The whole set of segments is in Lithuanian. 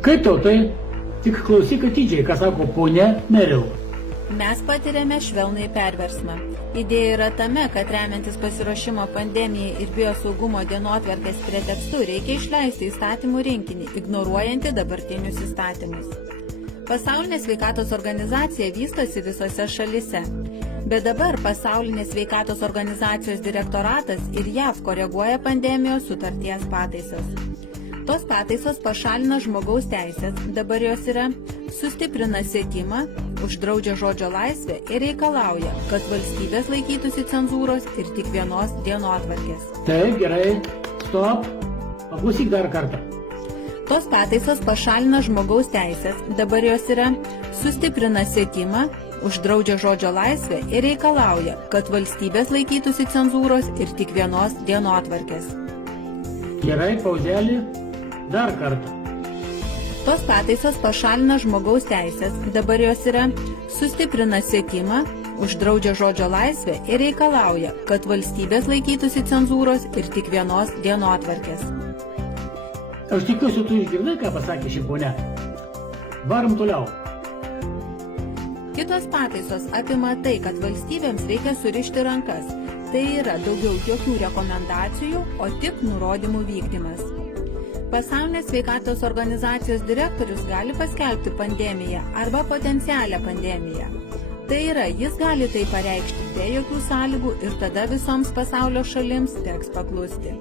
Kaip tau tai? Tik klausyk atidžiai, ką sako ponia Meril. Mes patiriame švelnai perversmą. Idėja yra tame, kad remiantis pasiruošimo pandemijai ir biosaugumo dienotvarkės pretekstu reikia išleisti įstatymų rinkinį, ignoruojantį dabartinius įstatymus. Pasaulinė sveikatos organizacija vystosi visose šalise. Bet dabar Pasaulinės sveikatos organizacijos direktoratas ir JAV koreguoja pandemijos sutarties pataisas. Tos pataisos pašalina žmogaus teisės, dabar jos yra, sustiprina siekimą, uždraudžia žodžio laisvę ir reikalauja, kad valstybės laikytųsi cenzūros ir tik vienos dienotvarkės. Taip, gerai, stop, paklausyk dar kartą. Tos pataisos pašalina žmogaus teisės, dabar jos yra, sustiprina siekimą, uždraudžia žodžio laisvę ir reikalauja, kad valstybės laikytųsi cenzūros ir tik vienos dienotvarkės. Gerai, pauzelį, dar kartą. Tos pataisos pašalina žmogaus teisės, dabar jos yra, sustiprina siekimą, uždraudžia žodžio laisvę ir reikalauja, kad valstybės laikytųsi cenzūros ir tik vienos dienotvarkės. Aš tikiuosi, tu išgirdai, ką pasakė ši ponia. Varom toliau. Kitos pataisos apima tai, kad valstybėms reikia surišti rankas. Tai yra daugiau jokių rekomendacijų, o tik nurodymų vykdymas. Pasaulinės sveikatos organizacijos direktorius gali paskelbti pandemiją arba potencialią pandemiją. Tai yra, jis gali tai pareikšti be jokių sąlygų ir tada visoms pasaulio šalims teks paklusti.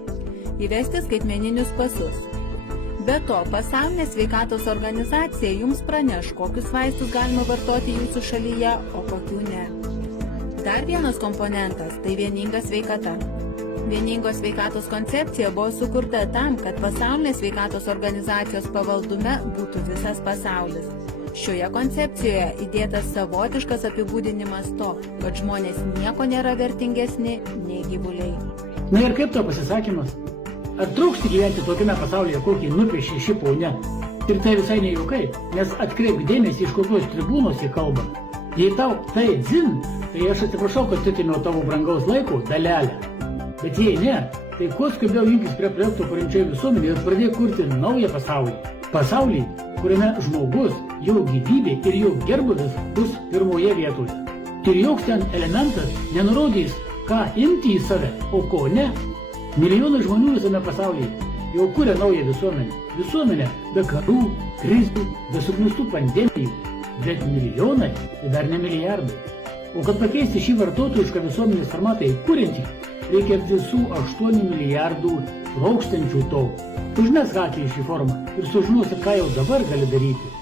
Įvesti skaitmeninius pasus. Be to, Pasaulinė sveikatos organizacija jums praneš, kokius vaistus galima vartoti jūsų šalyje, o kokių ne. Dar vienas komponentas – tai vieninga sveikata. Vieningos sveikatos koncepcija buvo sukurta tam, kad Pasaulinės sveikatos organizacijos pavaldume būtų visas pasaulis. Šioje koncepcijoje įdėtas savotiškas apibūdinimas to, kad žmonės nieko nėra vertingesni nei gyvuliai. Na ir kaip to pasisakymas? Ar trūksti gyventi tokiame pasaulyje, kokį nupiešė ši ponia? Ir tai visai ne juokai, nes atkreipk dėmesį, iš kokios tribūnos jį kalba. Jei tau tai dzin, tai aš atsiprašau, kad tikrinau tavo brangaus laiko dalelę. Bet jei ne, tai kuo skubiau junkis prie projekto parinčioje visuomenėje ir pradėk kurti naują pasaulį. Pasaulį, kuriame žmogus, jo gyvybė ir jo gerbūvis bus pirmoje vietoje. Ir joks ten elementas nenurodys, ką imti į save, o ko ne. Milijonai žmonių visame pasaulyje jau kuria naują visuomenę. Visuomenę be karų, krizių, be suknistų pandemijų. Bet milijonai, tai dar ne milijardai. O kad pakeisti šį vartotojišką visuomenės formatą į kuriantį, reikia visų 8 milijardų trokštančių to. Užmesk akį į šį formą ir sužinosi, ką jau dabar gali daryti.